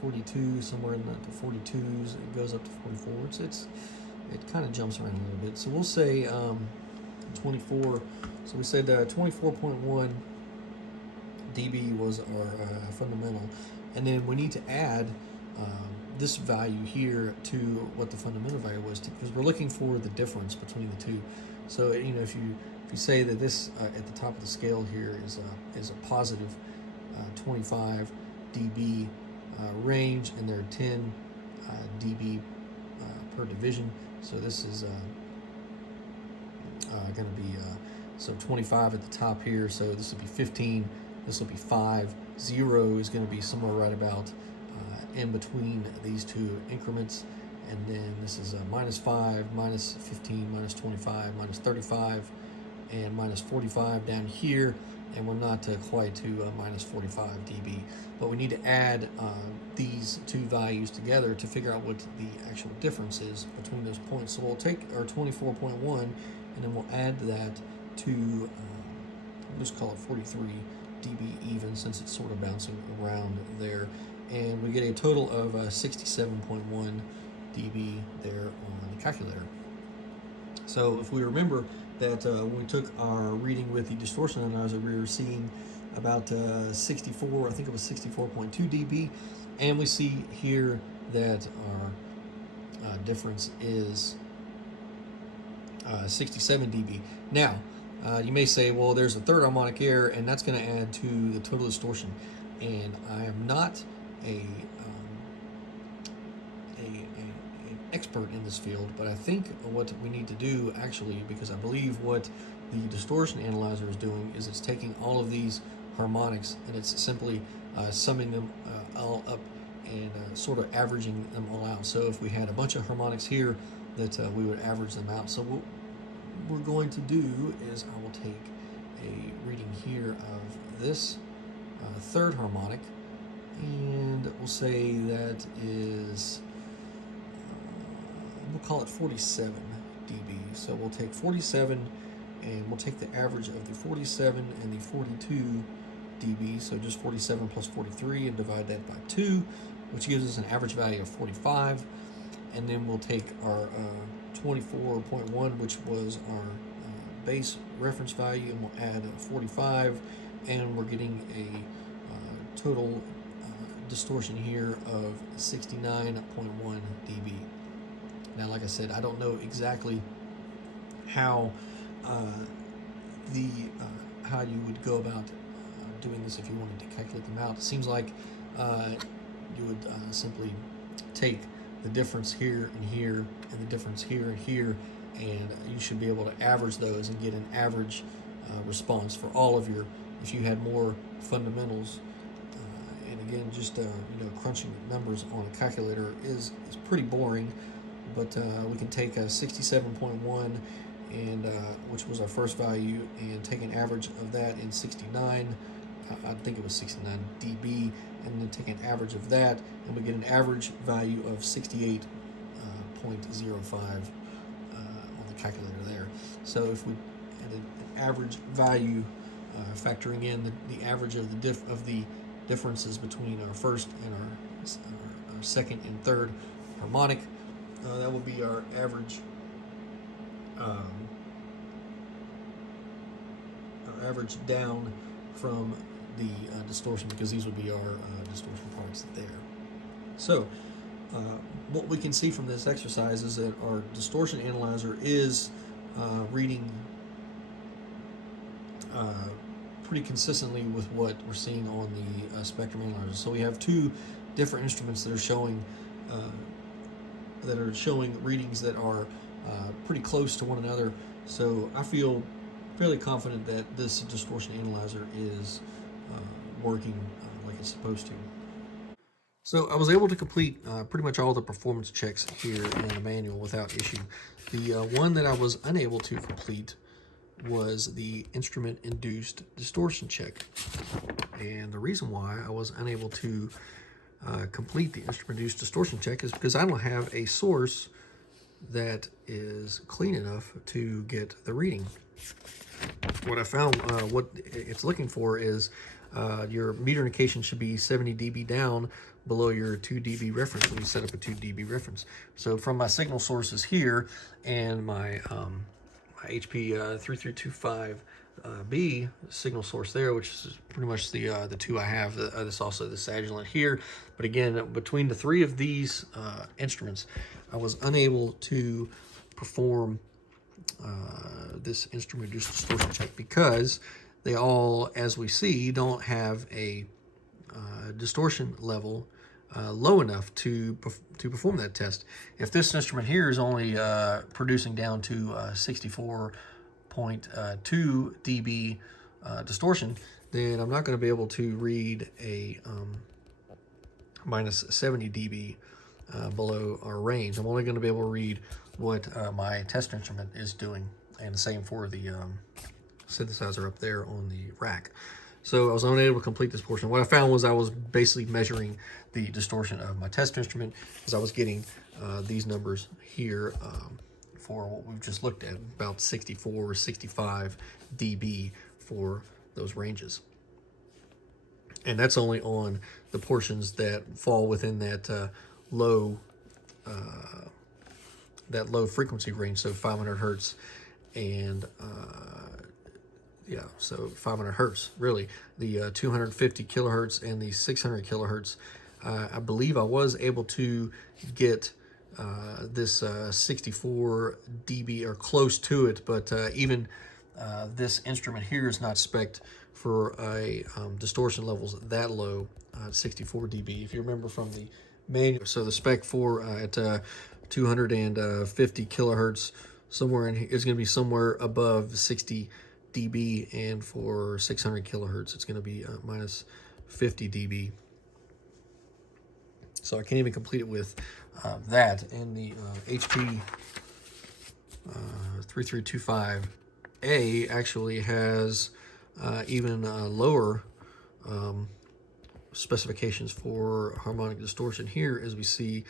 42, somewhere in the 42s. It goes up to 44. It kind of jumps around a little bit. So we'll say 24. So we said 24.1 dB was our fundamental, and then we need to add this value here to what the fundamental value was, because we're looking for the difference between the two. So if you say that this at the top of the scale here is a positive 25 dB range, and there are 10 dB per division. So this is going to be so 25 at the top here. So this will be 15. This will be 5. 0 is going to be somewhere right about in between these two increments. And then this is minus 5, minus 15, minus 25, minus 35, and minus 45 down here. And we're not quite to minus 45 dB, but we need to add these two values together to figure out what the actual difference is between those points. So we'll take our 24.1, and then we'll add that to, we'll just call it 43 dB even, since it's sort of bouncing around there. And we get a total of 67.1 dB there on the calculator. So if we remember that when we took our reading with the distortion analyzer, we were seeing about 64, I think it was 64.2 dB, and we see here that our difference is 67 dB. Now, you may say, well, there's a third harmonic error, and that's going to add to the total distortion. And I am not an expert in this field, but I think what we need to do, actually, because I believe what the distortion analyzer is doing is it's taking all of these harmonics and it's simply summing them all up and sort of averaging them all out. So if we had a bunch of harmonics here, that we would average them out. So what we're going to do is I will take a reading here of this third harmonic, and we'll say that is we'll call it 47 dB. So we'll take 47, and we'll take the average of the 47 and the 42 dB, so just 47 plus 43, and divide that by 2, which gives us an average value of 45. And then we'll take our 24.1, which was our base reference value, and we'll add 45, and we're getting a total distortion here of 69.1 dB. Now, like I said, I don't know exactly how how you would go about doing this if you wanted to calculate them out. It seems like you would simply take the difference here and here, and the difference here and here, and you should be able to average those and get an average response for all of your, if you had more fundamentals. And again, just crunching numbers on a calculator is pretty boring, but we can take a 67.1, and which was our first value, and take an average of that in 69. I think it was 69 dB, and then take an average of that, and we get an average value of 68.05 on the calculator there. So if we had an average value factoring in the average of the differences between our first and our second and third harmonic. That will be our average. Our average down from the distortion, because these would be our distortion products there. So what we can see from this exercise is that our distortion analyzer is reading pretty consistently with what we're seeing on the spectrum analyzer. So we have two different instruments that are showing readings that are pretty close to one another. So I feel fairly confident that this distortion analyzer is working like it's supposed to. So I was able to complete pretty much all the performance checks here in the manual without issue. The one that I was unable to complete was the instrument-induced distortion check. And the reason why I was unable to complete the instrument-induced distortion check is because I don't have a source that is clean enough to get the reading. What I found, what it's looking for is your meter indication should be 70 dB down below your 2 dB reference when you set up a 2 dB reference. So from my signal sources here and my HP 3325B signal source there, which is pretty much the two I have. There's also the Sagilant here. But again, between the three of these instruments, I was unable to perform this instrument-induced distortion check because they all, as we see, don't have a distortion level low enough to perform that test. If this instrument here is only producing down to 64.2 dB distortion, then I'm not going to be able to read a minus 70 dB below our range. I'm only going to be able to read what my test instrument is doing, and the same for the synthesizer up there on the rack. So I was unable to complete this portion. What I found was I was basically measuring the distortion of my test instrument, as I was getting these numbers here for what we've just looked at, about 64 or 65 dB for those ranges. And that's only on the portions that fall within that low frequency range, so 500 hertz and yeah, so 500 hertz, really. The 250 kilohertz and the 600 kilohertz, I believe I was able to get this 64 dB or close to it, but even this instrument here is not spec'd for a distortion levels that low, 64 dB. If you remember from the manual, so the spec for at 250 kilohertz, somewhere in here is going to be somewhere above 60 dB, and for 600 kilohertz it's going to be minus 50 dB. So I can't even complete it with that. And the HP 3325A actually has even lower specifications for harmonic distortion. Here, as we see,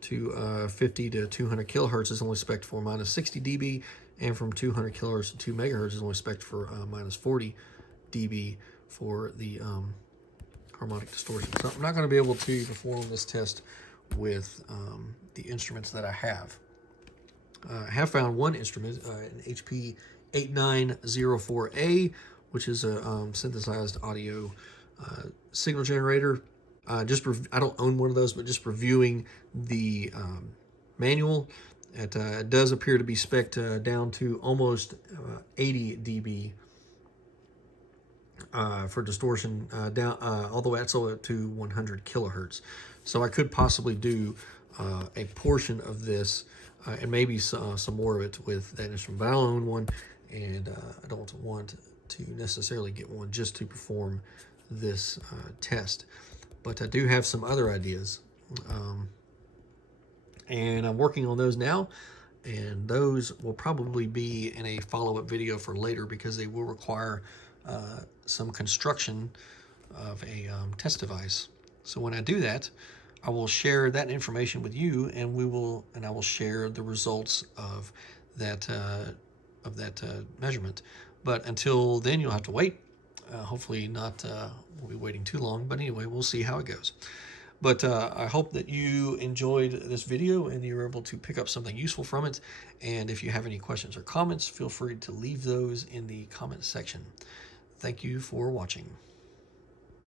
to 50 to 200 kilohertz is only spec'd for minus 60 dB, and from 200 kilohertz to 2 megahertz is only spec'd for minus 40 dB for the harmonic distortion. So I'm not going to be able to perform this test with the instruments that I have. I have found one instrument, an HP 8904A, which is a synthesized audio signal generator. I don't own one of those, but just reviewing the manual, it does appear to be spec'd down to almost 80 dB for distortion, down all the way up to 100 kilohertz. So I could possibly do a portion of this and maybe some more of it with that instrument, but I don't own one, and I don't want to necessarily get one just to perform this test. But I do have some other ideas, and I'm working on those now, and those will probably be in a follow-up video for later, because they will require some construction of a test device. So when I do that, I will share that information with you, and I will share the results of that measurement. But until then, you'll have to wait. Hopefully not, we'll be waiting too long, but anyway, we'll see how it goes. But I hope that you enjoyed this video and you were able to pick up something useful from it. And if you have any questions or comments, feel free to leave those in the comment section. Thank you for watching.